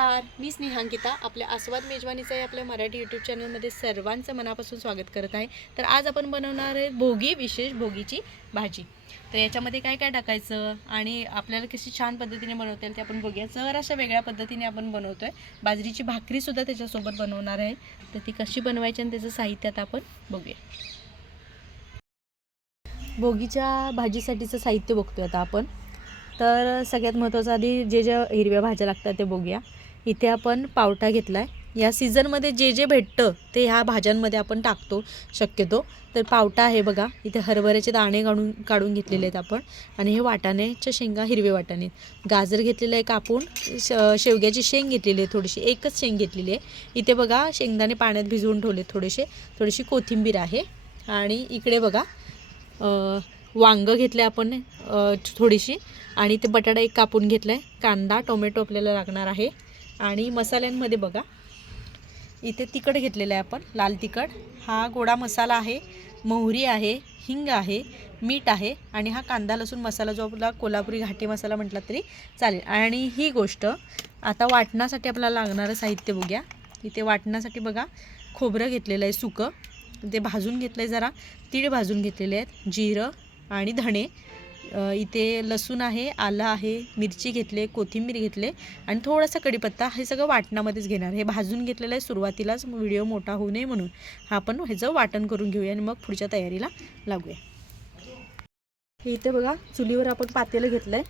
नमस्कार मी स्नेहांकिता आपल्या आस्वाद मेजवानीचं आपल्या मराठी यूट्यूब चॅनलमध्ये सर्वांचं मनापासून स्वागत करत आहे. तर आज आपण बनवणार आहे भोगी विशेष भोगीची भाजी. तर याच्यामध्ये काय काय टाकायचं आणि आपल्याला कशी छान पद्धतीने बनवता येईल ते आपण बघूया. जर अशा वेगळ्या पद्धतीने आपण बनवतो आहे बाजरीची भाकरीसुद्धा त्याच्यासोबत बनवणार आहे. तर ती कशी बनवायची आणि त्याचं साहित्य आता आपण बघूया. भोगीच्या भाजीसाठीचं साहित्य बघतोय आता आपण. तर सगळ्यात महत्त्वाचं आधी जे ज्या हिरव्या भाज्या लागतात ते बघूया. इथे आपण पावटा घेतला आहे या सीझनमध्ये जे जे भेटतं ते ह्या भाज्यांमध्ये आपण टाकतो शक्यतो. तर पावटा आहे बघा इथे हरभऱ्याचे दाणे काढून काढून घेतलेले आहेत आपण. आणि हे वाटाण्याच्या शेंगा हिरवे वाटाणे. गाजर घेतलेलं आहे कापून श शेवग्याची शेंग घेतलेली आहे थोडीशी एकच शेंग घेतलेली आहे. इथे बघा शेंगदाणे पाण्यात भिजवून ठेवले थोडेसे. थोडीशी कोथिंबीर आहे. आणि इकडे बघा वांगं घेतलं आपण थोडीशी. आणि ते बटाटा एक कापून घेतला आहे कांदा टोमॅटो आपल्याला लागणार आहे. आणि मसाल्यांमध्ये बघा. इथे तिखट घेतलेलं आहे आपण लाल तिखट. हा गोडा मसाला आहे मोहरी आहे हिंग आहे मीठ आहे आणि हा कांदा लसूण मसाला जो आपला कोल्हापुरी घाटी मसाला म्हटला तरी चालेल. आणि ही गोष्ट आता वाटण्यासाठी आपल्याला लागणारं साहित्य बघूया. इथे वाटण्यासाठी बघा खोबरं घेतलेलं आहे सुकं. ते भाजून घेतलं आहे जरा. तीळ भाजून घेतलेले आहेत जिरं आणि धणे. इथे लसूण आहे आलं आहे मिरची घेतले कोथिंबीर घेतले आणि थोडासा कढीपत्ता हे सगळं वाटणामध्येच घेणार. हे भाजून घेतलेलं आहे सुरुवातीलाच व्हिडिओ मोठा होऊ नये म्हणून. हा आपण ह्याचं वाटण करून घेऊया आणि मग पुढच्या तयारीला लागूया. हे इथे बघा चुलीवर आपण पातेलं घेतलं आहे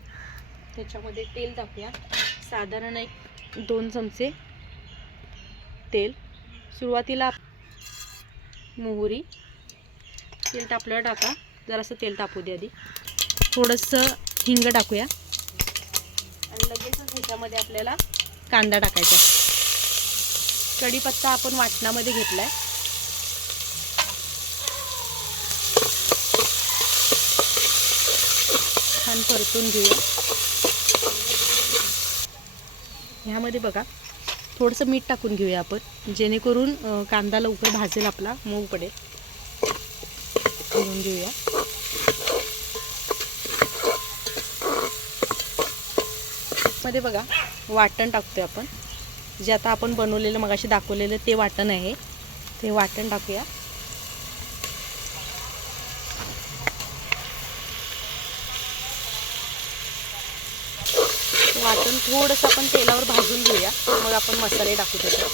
त्याच्यामध्ये तेल टाकूया. साधारण एक दोन चमचे तेल. सुरुवातीला मोहरी. तेल तापल्यावर टाका. जरासं तेल तापू दे आधी. थोडंसं हिंग टाकूया. आणि लगेचच ह्याच्यामध्ये आपल्याला कांदा टाकायचा. कढीपत्ता आपण वाटणामध्ये घेतला आहे छान परतून घेऊया. ह्यामध्ये बघा थोडंसं मीठ टाकून घेऊया आपण जेणेकरून कांदा लवकर भाजेल आपला मऊ पडेल. करून घेऊया. मध्ये बघा वाटण टाकतोय आपण. जे आता आपण बनवलेलं मगाशी दाखवलेलं ते वाटण आहे. ते वाटण टाकूया. वाटण थोडंसं आपण तेलावर भाजून घेऊया. मग आपण मसाले टाकू त्याच्यात.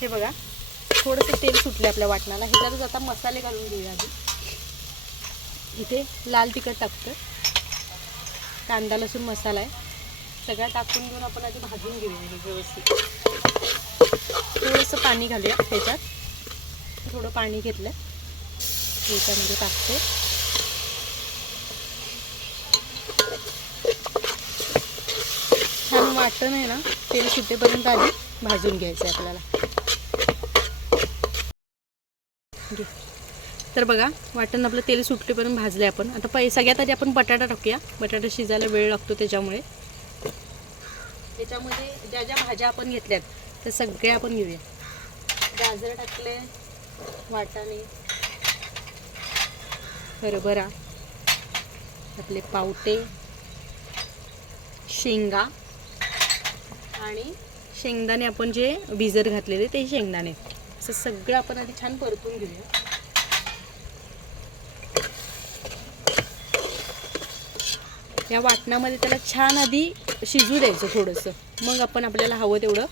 हे बघा थोडंसं तेल सुटले आपल्या वाटणाला. ह्याच्यातच आता मसाले घालून घेऊया आधी. इथे लाल तिखट टाकतो कांदा लसूण मसाला आहे. सगळा टाकून घेऊन आपण आधी भाजून घेऊया व्यवस्थित. थोडंसं पाणी घालूया त्याच्यात थोडं पाणी घेतलं त्याच्यामध्ये टाकते छान वाटण आहे ना तेल सुटेपर्यंत आधी भाजून घ्यायचं आहे आपल्याला. तर बघा वाटण आपलं तेल सुटलेपर्यंत भाजले आपण. आता पै सगळ्यात आधी आपण बटाटा टाकूया. बटाटा शिजायला वेळ लागतो त्याच्यामुळे. त्याच्यामध्ये ज्या ज्या भाज्या आपण घेतल्यात त्या सगळ्या आपण घेऊया. गाजर टाकले वाटाणे. हरभरा आपले पावटे शेंगा आणि शेंगदाणे आपण जे भिजत घातलेले ते शेंगदाणे. असं सगळं आपण आधी छान परतून घेऊया. या वाटणामध्ये त्याला छान आधी शिजू द्यायचं थोडंसं. मग आपण आपल्याला हवं तेवढं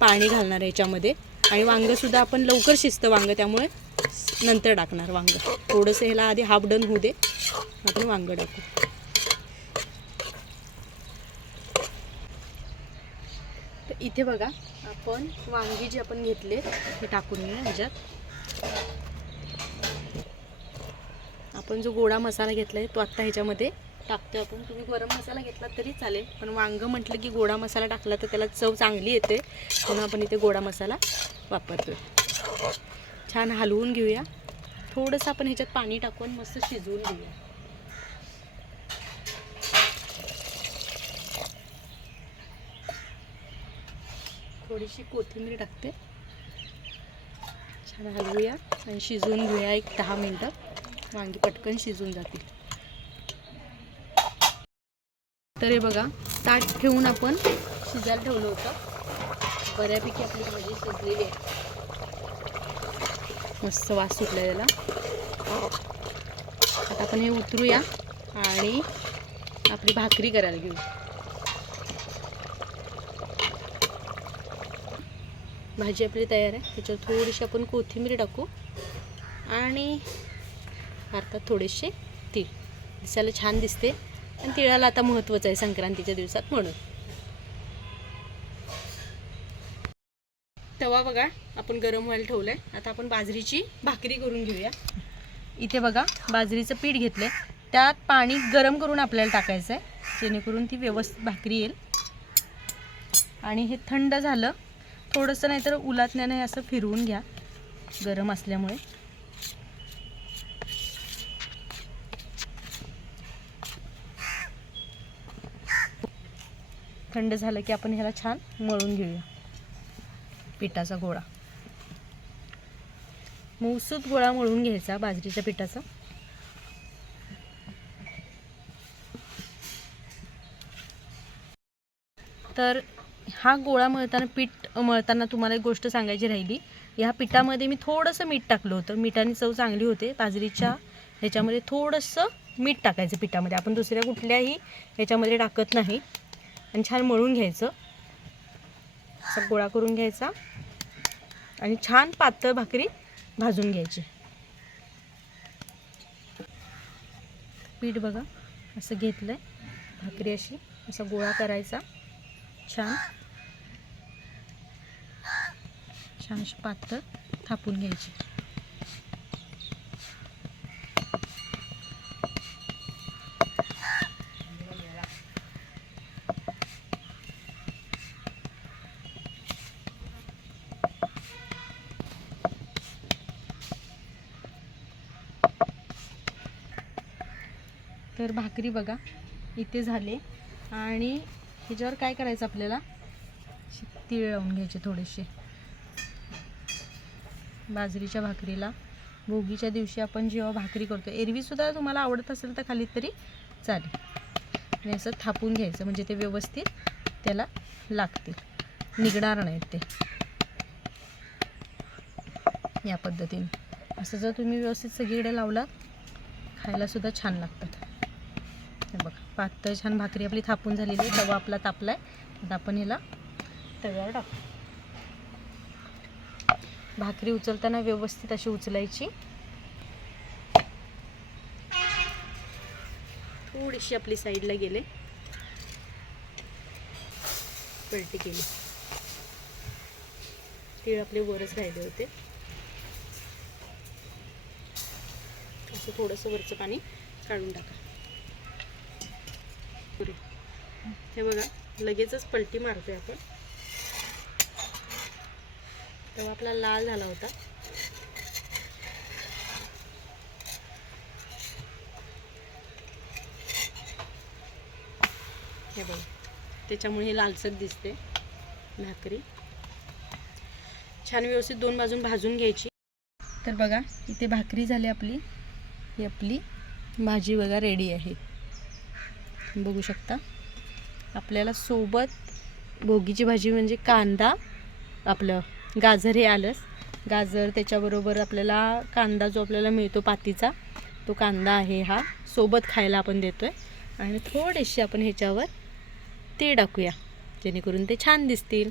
पाणी घालणार आहे याच्यामध्ये. आणि वांगंसुद्धा आपण लवकर शिजतं वांगं त्यामुळे नंतर टाकणार वांगं. थोडंसं ह्याला आधी हाफ डन होऊ दे. आपण वांगं टाकू. तर इथे बघा आपण वांगी जी आपण घेतले हे टाकून ह्याच्यात. आपण जो गोडा मसाला घेतला आहे तो आत्ता ह्याच्यामध्ये टाकते आपण. तुम्ही गरम मसाला घेतला तरी चालेल. पण वांगं म्हटलं की गोडा मसाला टाकला तर त्याला चव चांगली येते. म्हणून आपण इथे गोडा मसाला वापरतोय. छान हलवून घेऊया. थोडंसं आपण ह्याच्यात पाणी टाकून मस्त शिजवून घेऊया. थोडीशी कोथिंबीर टाकते. छान हलवूया आणि शिजवून घेऊया एक दहा मिनटं. वांगी पटकन शिजून जातील. तर हे बघा ताट ठेवून आपण शिजायला ठेवलं होतं. बऱ्यापैकी आपली भाजी शिजलेली आहे. मस्त वास सुटला त्याला. आता आपण हे उतरूया आणि आपली भाकरी करायला घेऊ. भाजी आपली तयार आहे. त्याच्यावर थोडीशी आपण कोथिंबीर टाकू आणि अर्थात थोडेसे तीळ. दिसायला छान दिसते. आणि तिळाला आता महत्त्वाचं आहे संक्रांतीच्या दिवसात म्हणून. तवा बघा आपण गरम व्हायला आहे आता आपण बाजरीची भाकरी करून घेऊया. इथे बघा बाजरीचं पीठ घेतलंय. त्यात पाणी गरम करून आपल्याला टाकायचं आहे जेणेकरून ती व्यवस्थित भाकरी येईल. आणि हे थंड झालं थोडंसं नाहीतर उलाटण्याने असं फिरवून घ्या गरम असल्यामुळे. थंड झालं की आपण ह्याला छान मळून घेऊया. पिठाचा गोळा. मऊसूत गोळा मळून घ्यायचा बाजरीच्या पिठाचा. तर हा गोळा मळताना पीठ मळताना तुम्हाला एक गोष्ट सांगायची राहिली. ह्या पिठामध्ये मी थोडंसं मीठ टाकलं होतं. मिठाने चव चांगली होते. बाजरीच्या ह्याच्यामध्ये थोडंसं मीठ टाकायचं पिठामध्ये. आपण दुसऱ्या कुठल्याही ह्याच्यामध्ये टाकत नाही. आणि छान मळून घ्यायचं. असा गोळा करून घ्यायचा. आणि छान पातळ भाकरी भाजून घ्यायची. पीठ बघा असं घेतलंय. भाकरी अशी असा गोळा करायचा. छान. छान अशी पातळ थापून घ्यायची. तर भाकरी बघा इथे झाले. आणि ह्याच्यावर काय करायचं आपल्याला? तीळ लावून घ्यायचे थोडेसे. बाजरीच्या भाकरीला. भोगीच्या दिवशी आपण जेव्हा भाकरी करतो एरवीसुद्धा तुम्हाला आवडत असेल तर खाली तरी चालेल. आणि असं थापून घ्यायचं म्हणजे ते व्यवस्थित त्याला लागतील. निघणार नाहीत ते. या पद्धतीने. असं जर तुम्ही व्यवस्थित सगळीकडे लावलात खायलासुद्धा छान लागतात. पातळ छान भाकरी आपली थापून झालेली आहे. तवा आपला तापलाय. आता आपण हिला तव्यावर टाकू. भाकरी उचलताना व्यवस्थित अशी उचलायची. थोडीशी आपली साईडला गेले. पलटी केली. तीळ आपले वरच राहिले होते. असं थोडंसं वरचं पाणी काढून टाका. पुरे हे बघा लगेचच पलटी मारतोय आपण. तेव्हा आपला लाल झाला होता. हे बघा त्याच्यामुळे हे लालसर दिसते भाकरी. छान व्यवस्थित दोन बाजून भाजून घ्यायची. तर बघा इथे भाकरी झाली आपली. ही आपली भाजी बघा रेडी आहे. बघू शकता. आपल्याला सोबत भोगीची भाजी म्हणजे कांदा आपलं गाजर हे आलंच. गाजर त्याच्याबरोबर आपल्याला कांदा जो आपल्याला मिळतो पातीचा तो कांदा आहे हा. सोबत खायला आपण देतो आहे आणि थोडेसे आपण ह्याच्यावर ते टाकूया जेणेकरून ते छान दिसतील.